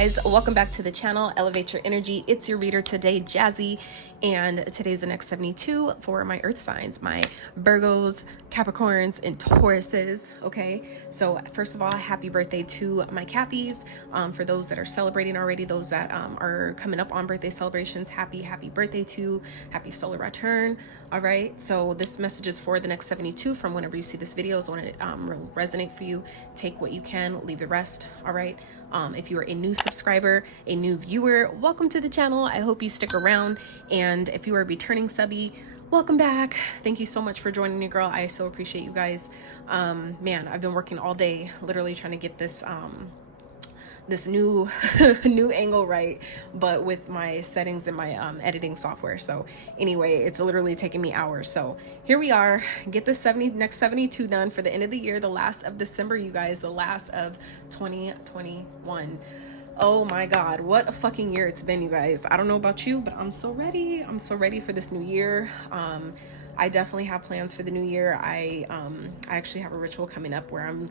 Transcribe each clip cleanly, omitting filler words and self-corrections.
guys, welcome back to the channel. Elevate your energy. It's your reader today, Jazi, and today's the next 72 for my earth signs, my Virgos, Capricorns, and Tauruses. Okay, so first of all, happy birthday to my Cappies. For those that are celebrating already, those that are coming up on birthday celebrations, happy birthday to, happy solar return. All right, so this message is for the next 72 from whenever you see this video. So when it will resonate for you, take what you can, leave the rest. All right. If you are a new subscriber, a new viewer, welcome to the channel. I hope you stick around. And if you are a returning subby, welcome back. Thank you so much for joining me, girl. I so appreciate you guys. Man, I've been working all day, literally trying to get this this new new angle right, but with my settings and my editing software. So anyway, it's literally taking me hours. So here we are, get the next 72 done for the end of the year, the last of December, you guys, the last of 2021. Oh my God, what a fucking year it's been, you guys. I don't know about you, but I'm so ready. I'm so ready for this new year. I definitely have plans for the new year. I actually have a ritual coming up where I'm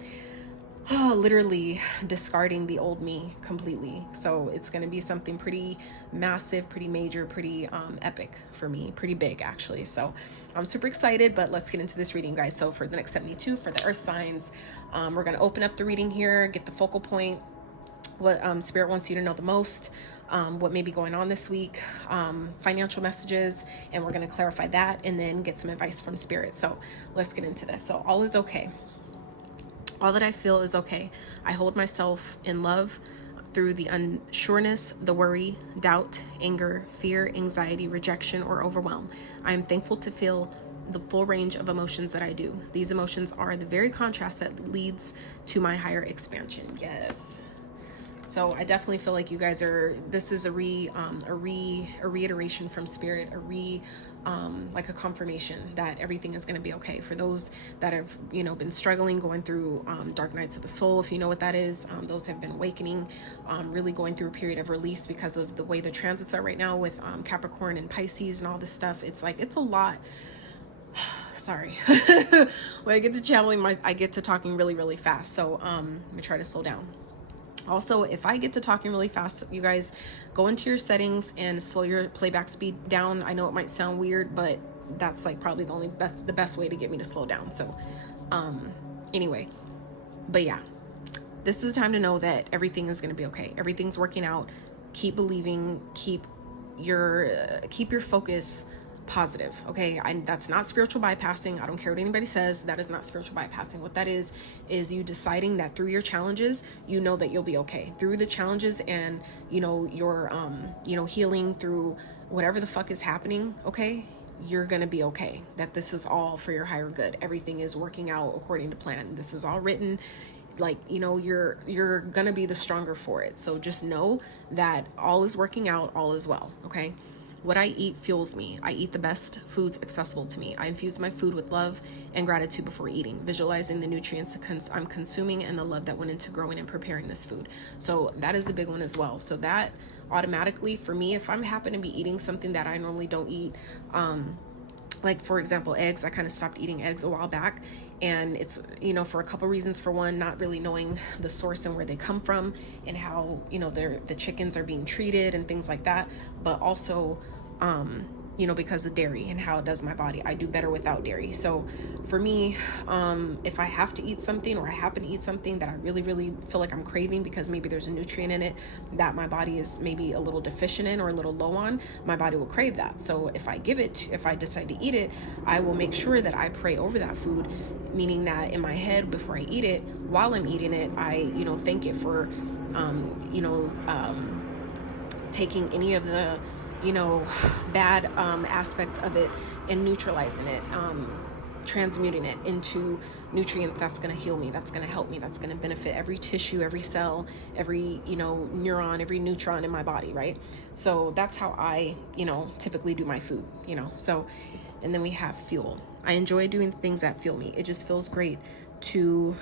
literally discarding the old me completely. So it's going to be something pretty massive, pretty major, pretty epic for me, pretty big actually. So I'm super excited, but let's get into this reading, guys. So for the next 72 for the earth signs, we're going to open up the reading here, get the focal point, what spirit wants you to know the most, what may be going on this week, financial messages, and we're going to clarify that and then get some advice from spirit. So let's get into this. So all is okay. All that I feel is okay. I hold myself in love through the unsureness, the worry, doubt, anger, fear, anxiety, rejection, or overwhelm. I am thankful to feel the full range of emotions that I do. These emotions are the very contrast that leads to my higher expansion. Yes. So I definitely feel like you guys are, this is a reiteration from spirit, like a confirmation that everything is going to be okay. For those that have, been struggling, going through dark nights of the soul, if you know what that is, those have been awakening, really going through a period of release because of the way the transits are right now with Capricorn and Pisces and all this stuff. It's like, it's a lot. Sorry. When I get to channeling, I get to talking really, really fast. So let me try to slow down. Also, if I get to talking really fast, you guys go into your settings and slow your playback speed down. I know it might sound weird, but that's like probably the best way to get me to slow down. So anyway, but yeah, this is the time to know that everything is going to be okay. Everything's working out. Keep believing, keep your focus positive. Okay, that's not spiritual bypassing. I don't care what anybody says. That is not spiritual bypassing. What that is you deciding that through your challenges, you know that you'll be okay through the challenges, and your healing through whatever the fuck is happening. Okay, you're gonna be okay. That this is all for your higher good. Everything is working out according to plan. This is all written. Like, you're gonna be the stronger for it. So just know that all is working out, all is well. Okay. What I eat fuels me. I eat the best foods accessible to me. I infuse my food with love and gratitude before eating, visualizing the nutrients I'm consuming and the love that went into growing and preparing this food. So that is a big one as well. So that automatically, for me, if I'm happen to be eating something that I normally don't eat, like for example, eggs, I kind of stopped eating eggs a while back, and it's, for a couple reasons. For one, not really knowing the source and where they come from and how, the chickens are being treated and things like that. But also, because of dairy and how it does my body. I do better without dairy. So for me, if I have to eat something, or I happen to eat something that I really, really feel like I'm craving because maybe there's a nutrient in it that my body is maybe a little deficient in or a little low on, my body will crave that. So if I decide to eat it, I will make sure that I pray over that food, meaning that in my head, before I eat it, while I'm eating it, I, thank it for, taking any of the bad aspects of it and neutralizing it, transmuting it into nutrients that's going to heal me, that's going to help me, that's going to benefit every tissue, every cell, every neuron, every neutron in my body, right? So that's how I typically do my food. So, and then we have fuel. I enjoy doing things that fuel me. It just feels great to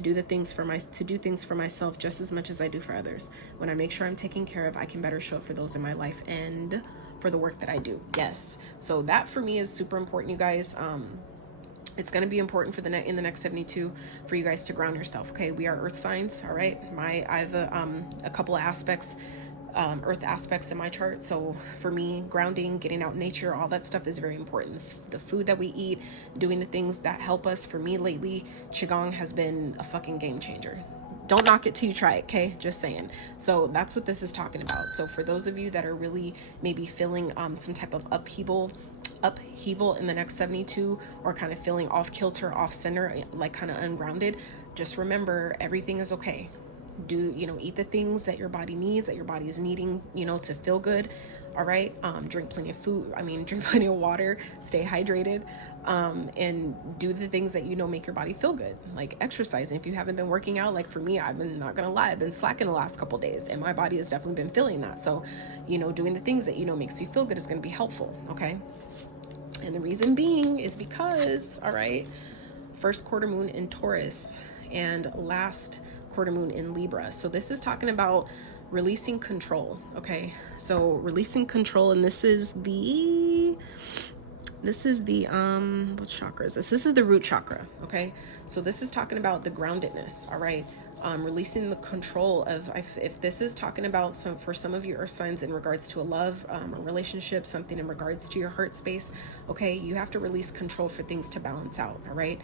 do things for myself just as much as I do for others. When I make sure I'm taken care of, I can better show up for those in my life and for the work that I do. Yes. So that for me is super important, you guys. It's going to be important for in the next 72 for you guys to ground yourself. Okay, we are earth signs. All right, I have a couple of aspects, earth aspects in my chart. So for me, grounding, getting out in nature, all that stuff is very important. The food that we eat, doing the things that help us. For me lately, qigong has been a fucking game changer. Don't knock it till you try it, okay? Just saying. So that's what this is talking about. So for those of you that are really maybe feeling some type of upheaval in the next 72, or kind of feeling off kilter, off center, like kind of ungrounded, just remember everything is okay. Do, eat the things that your body needs, that your body is needing, to feel good. All right. Drink plenty of food. Drink plenty of water, stay hydrated, and do the things that, make your body feel good. Like exercising. If you haven't been working out, like for me, I've been, not going to lie, I've been slacking the last couple days, and my body has definitely been feeling that. So, doing the things that, makes you feel good is going to be helpful. Okay. And the reason being is because, all right, first quarter moon in Taurus and last quarter moon in Libra. So this is talking about releasing control. Okay. So releasing control. And this is the what chakra is this? This is the root chakra. Okay. So this is talking about the groundedness. All right. Releasing the control of, if this is talking about for some of you earth signs in regards to a love, a relationship, something in regards to your heart space. Okay. You have to release control for things to balance out. All right.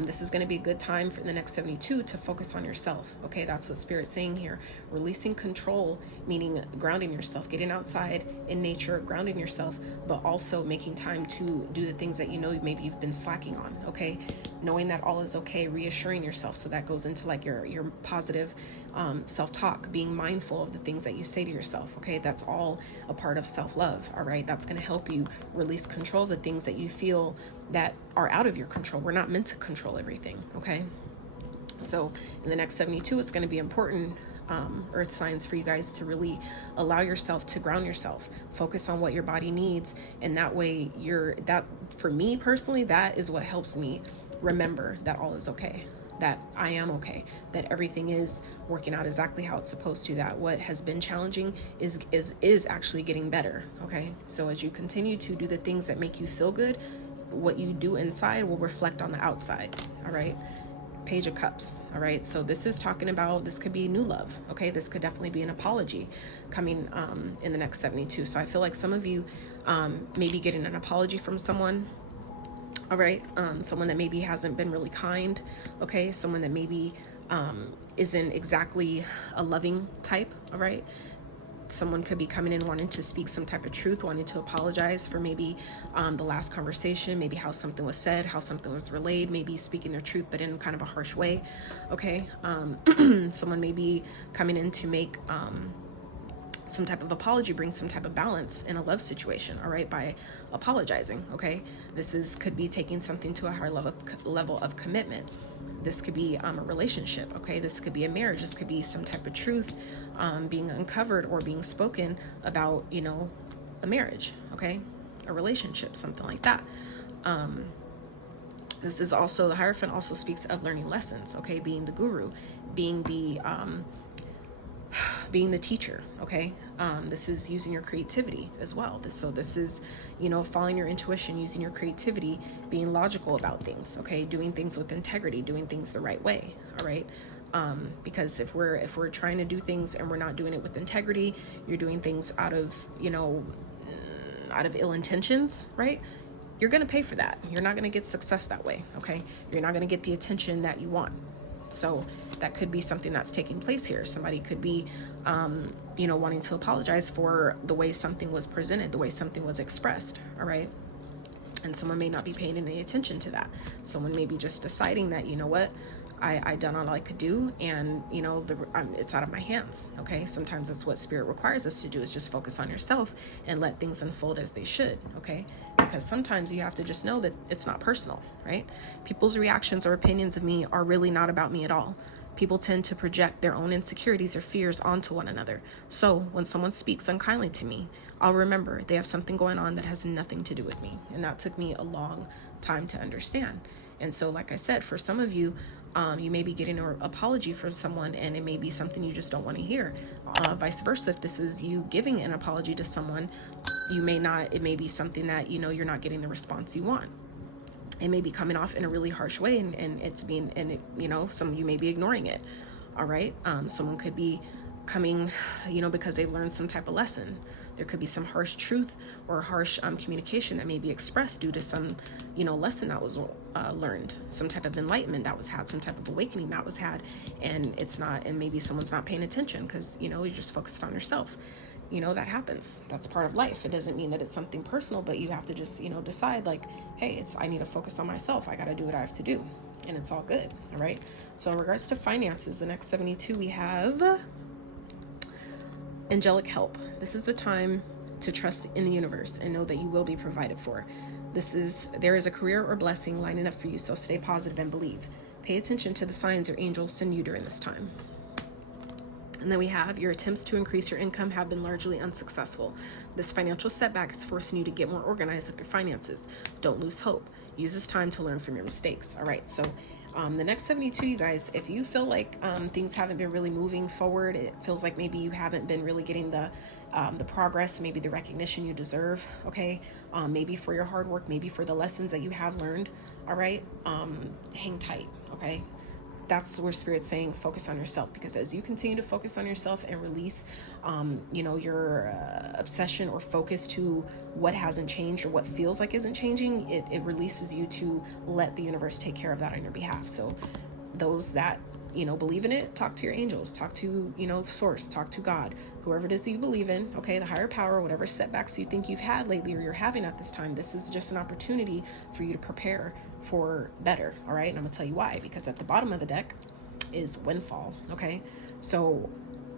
This is going to be a good time for the next 72 to focus on yourself. Okay. That's what Spirit's saying here. Releasing control, meaning grounding yourself, getting outside in nature, grounding yourself, but also making time to do the things that, maybe you've been slacking on. Okay. Knowing that all is okay, reassuring yourself. So that goes into like your positive self-talk, being mindful of the things that you say to yourself. Okay. That's all a part of self-love. All right. That's going to help you release control of the things that you feel that are out of your control. We're not meant to control everything. Okay. So in the next 72, it's going to be important, earth signs, for you guys to really allow yourself to ground yourself, focus on what your body needs. And that way for me personally, that is what helps me remember that all is okay, that I am okay, that everything is working out exactly how it's supposed to, that what has been challenging is actually getting better. Okay. So as you continue to do the things that make you feel good, what you do inside will reflect on the outside. All right. Page of Cups. All right. So this is talking about, this could be new love. Okay. This could definitely be an apology coming in the next 72. So I feel like some of you maybe getting an apology from someone. All right. Someone that maybe hasn't been really kind. Okay. Someone that maybe isn't exactly a loving type. All right. Someone could be coming in wanting to speak some type of truth, wanting to apologize for maybe the last conversation, maybe how something was said, how something was relayed, maybe speaking their truth, but in kind of a harsh way. Okay. Someone may be coming in to make some type of apology, bring some type of balance in a love situation. All right. By apologizing. Okay. Could be taking something to a higher level of commitment. This could be a relationship. Okay. This could be a marriage. This could be some type of truth being uncovered or being spoken about, a marriage. Okay. A relationship, something like that. This is also, the Hierophant also speaks of learning lessons. Okay. Being the guru, being the teacher. Okay. This is using your creativity as well. This is, following your intuition, using your creativity, being logical about things. Okay. Doing things with integrity, doing things the right way. All right. Because if we're trying to do things and we're not doing it with integrity, you're doing things out of ill intentions, right? You're going to pay for that. You're not going to get success that way. Okay. You're not going to get the attention that you want. So that could be something that's taking place here. Somebody could be, wanting to apologize for the way something was presented, the way something was expressed. All right. And someone may not be paying any attention to that. Someone may be just deciding that, I done all I could do, and it's out of my hands. Okay. Sometimes that's what Spirit requires us to do, is just focus on yourself and let things unfold as they should. Okay. Because sometimes you have to just know that it's not personal, right? People's reactions or opinions of me are really not about me at all. People tend to project their own insecurities or fears onto one another. So when someone speaks unkindly to me, I'll remember they have something going on that has nothing to do with me. And that took me a long time to understand. And so, like I said, for some of you, you may be getting an apology for someone, and it may be something you just don't want to hear. Vice versa, if this is you giving an apology to someone, it may be something that, you're not getting the response you want. it may be coming off in a really harsh way, and it's being, and it, you know, some of you may be ignoring it. All right. Someone could be coming, you know, because they've learned some type of lesson. There could be some harsh truth or harsh communication that may be expressed due to some, you know, lesson that was learned, some type of enlightenment that was had, some type of awakening that was had, and it's not, and maybe someone's not paying attention because, you know, you're just focused on yourself. You know, that happens. That's part of life. It doesn't mean that it's something personal, but you have to just, you know, decide like, hey, I need to focus on myself. I got to do what I have to do, and it's all good. All right. So in regards to finances, the next 72, we have angelic help. This is a time to trust in the universe and know that you will be provided for. There is a career or blessing lining up for you. So stay positive and believe. Pay attention to the signs your angels send you during this time. And then we have your attempts to increase your income have been largely unsuccessful. This financial setback is forcing you to get more organized with your finances. Don't lose hope. Use this time to learn from your mistakes. All right. So the next 72, you guys, if you feel like things haven't been really moving forward, it feels like maybe you haven't been really getting the progress, maybe the recognition you deserve. Okay. Maybe for your hard work, maybe for the lessons that you have learned. All right. Hang tight. Okay. That's where Spirit's saying focus on yourself, because as you continue to focus on yourself and release, you know, your obsession or focus to what hasn't changed or what feels like isn't changing, it releases you to let the universe take care of that on your behalf. So those that, you know, believe in it, talk to your angels, talk to, you know, source, talk to God, whoever it is that you believe in, okay, the higher power, whatever setbacks you think you've had lately or you're having at this time, this is just an opportunity for you to prepare for better. All right. And I'm gonna tell you why, because at the bottom of the deck is windfall. Okay. So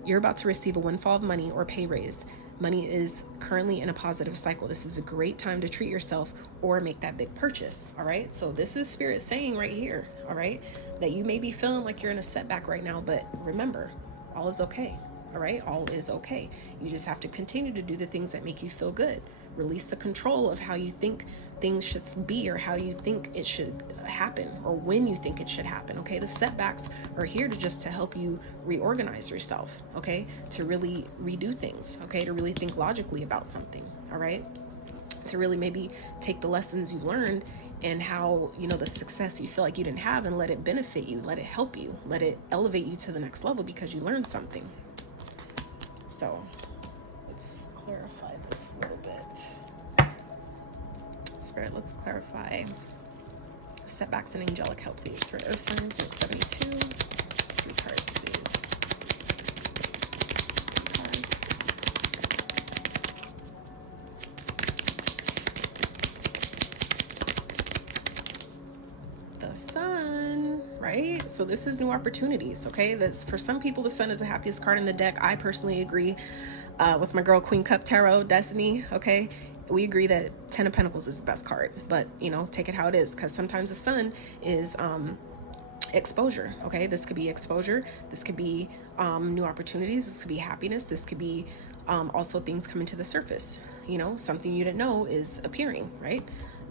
you're about to receive a windfall of money or pay raise. Money is currently in a positive cycle. This is a great time to treat yourself or make that big purchase. All right. So this is Spirit saying right here, all right, that you may be feeling like you're in a setback right now, but remember, all is okay. All right. All is okay. You just have to continue to do the things that make you feel good. Release the control of how you think things should be or how you think it should happen or when you think it should happen. Okay. The setbacks are here to help you reorganize yourself. Okay. To really redo things. Okay. To really think logically about something. All right. To really maybe take the lessons you've learned and how, you know, the success you feel like you didn't have and let it benefit you, let it help you, let it elevate you to the next level because you learned something. So let's clarify this a little bit. Spirit, let's clarify setbacks and angelic help, please, for Earth signs, 72. Just 3 cards, please. The Sun, right? So this is new opportunities, okay? That's, for some people, the Sun is the happiest card in the deck. I personally agree with my girl Queen Cup Tarot, Destiny, okay? We agree that 10 of Pentacles is the best card, but, you know, take it how it is, because sometimes the Sun is exposure, okay? This could be exposure. This could be new opportunities. This could be happiness. This could be also things coming to the surface, you know, something you didn't know is appearing, right?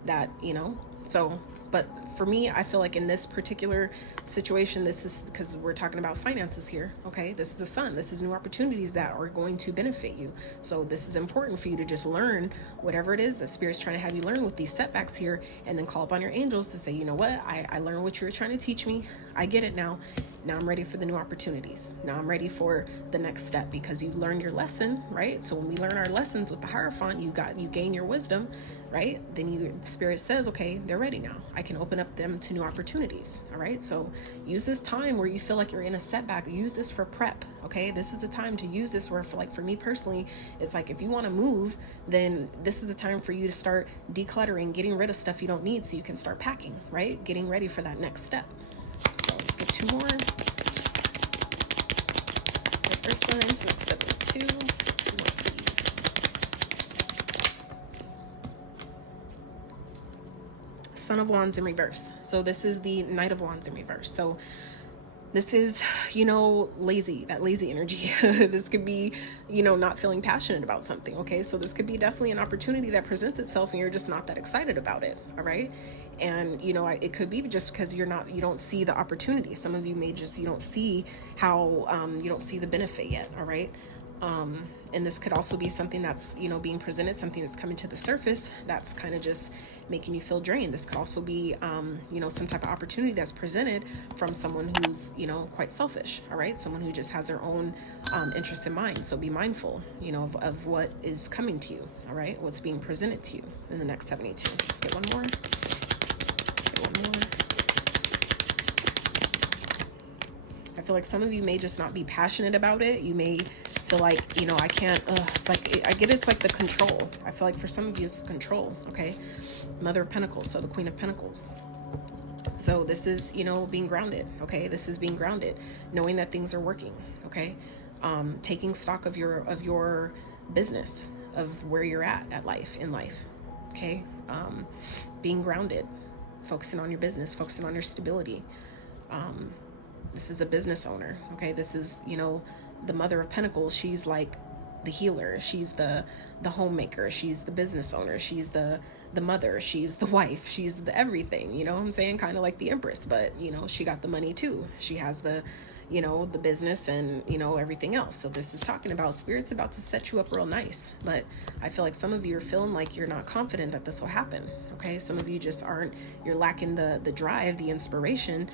That, you know, so, but for me, I feel like in this particular situation, this is because we're talking about finances here. Okay. This is the Sun. This is new opportunities that are going to benefit you. So this is important for you to just learn whatever it is that Spirit's trying to have you learn with these setbacks here, and then call upon your angels to say, you know what, I learned what you were trying to teach me. I get it now. Now I'm ready for the new opportunities. Now I'm ready for the next step, because you've learned your lesson, right? So when we learn our lessons with the Hierophant, you gain your wisdom, right? Then Spirit says, okay, they're ready now. I can open up them to new opportunities. All right. So use this time where you feel like you're in a setback. Use this for prep. Okay. This is the time to use this where, for me personally, it's like, if you want to move, then this is a time for you to start decluttering, getting rid of stuff you don't need so you can start packing, right? Getting ready for that next step. So let's get 2 more. The first signs, next 72. So 2 more, please. Son of Wands in reverse. So this is the Knight of Wands in reverse. So this is, you know, that lazy energy. This could be, you know, not feeling passionate about something. Okay. So this could be definitely an opportunity that presents itself and you're just not that excited about it. All right. And, you know, it could be just because you don't see the opportunity. Some of you may just, you don't see how, you don't see the benefit yet. All right. And this could also be something that's, you know, being presented, something that's coming to the surface that's kind of just making you feel drained. This could also be, you know, some type of opportunity that's presented from someone who's, you know, quite selfish. All right. Someone who just has their own interest in mind. So be mindful, you know, of what is coming to you. All right. What's being presented to you in the next 72. Let's get one more. Let's get one more. I feel like some of you may just not be passionate about it. You may feel like, you know, I can't, it's like, I get it's like the control. I feel like for some of you it's the control, okay? Mother of Pentacles, so the Queen of Pentacles. So this is, you know, being grounded, okay? This is being grounded, knowing that things are working, okay? Taking stock of your business, of where you're at in life, okay? Being grounded, focusing on your business, focusing on your stability. This is a business owner, okay? This is, you know, the Mother of Pentacles. She's like the healer. She's the homemaker. She's the business owner. She's the mother. She's the wife. She's the everything, you know what I'm saying? Kind of like the Empress, but, you know, she got the money too. She has the, you know, the business and, you know, everything else. So this is talking about Spirit's about to set you up real nice. But I feel like some of you are feeling like you're not confident that this will happen, okay? Some of you just aren't, you're lacking the drive, the inspiration,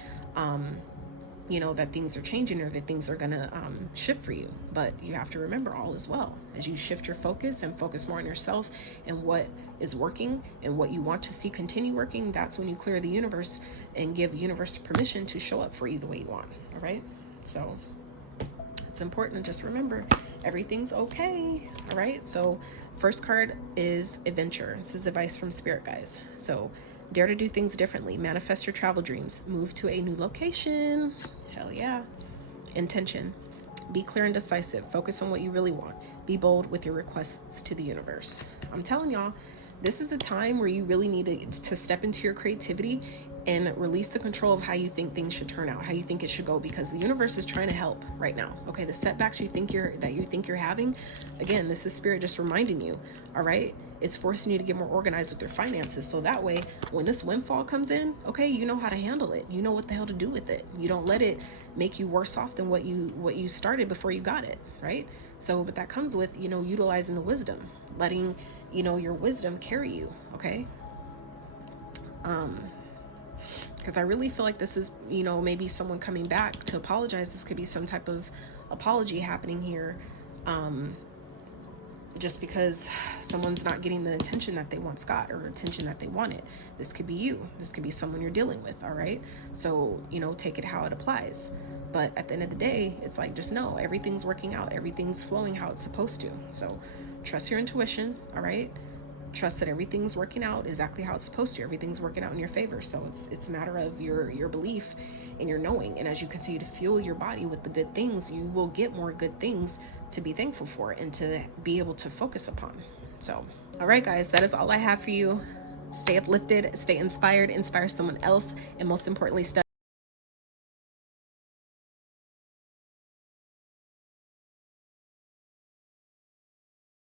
you know, that things are changing or that things are gonna shift for you. But you have to remember, all is well. As you shift your focus and focus more on yourself and what is working and what you want to see continue working, that's when you clear the universe and give the universe permission to show up for you the way you want. All right, so it's important to just remember everything's okay. All right, so first card is adventure. This is advice from Spirit, guys. So dare to do things differently. Manifest your travel dreams. Move to a new location. Hell yeah. Intention. Be clear and decisive. Focus on what you really want. Be bold with your requests to the universe. I'm telling y'all, this is a time where you really need to step into your creativity and release the control of how you think things should turn out, how you think it should go, because the universe is trying to help right now. Okay, the setbacks you think you're having, again, this is Spirit just reminding you. All right, it's forcing you to get more organized with your finances, so that way when this windfall comes in, okay, you know how to handle it. You know what the hell to do with it. You don't let it make you worse off than what you started before you got it, right? So, but that comes with, you know, utilizing the wisdom, letting, you know, your wisdom carry you. Okay. Because I really feel like this is, you know, maybe someone coming back to apologize. This could be some type of apology happening here, just because someone's not getting the attention that they once got or attention that they wanted. This could be you. This could be someone you're dealing with, all right? So, you know, take it how it applies. But at the end of the day, it's like, just know everything's working out. Everything's flowing how it's supposed to. So trust your intuition, all right? Trust that everything's working out exactly how it's supposed to. Everything's working out in your favor. So it's a matter of your belief and your knowing. And as you continue to fuel your body with the good things, you will get more good things to be thankful for and to be able to focus upon. So, all right, guys, that is all I have for you. Stay uplifted, stay inspired, inspire someone else, and most importantly,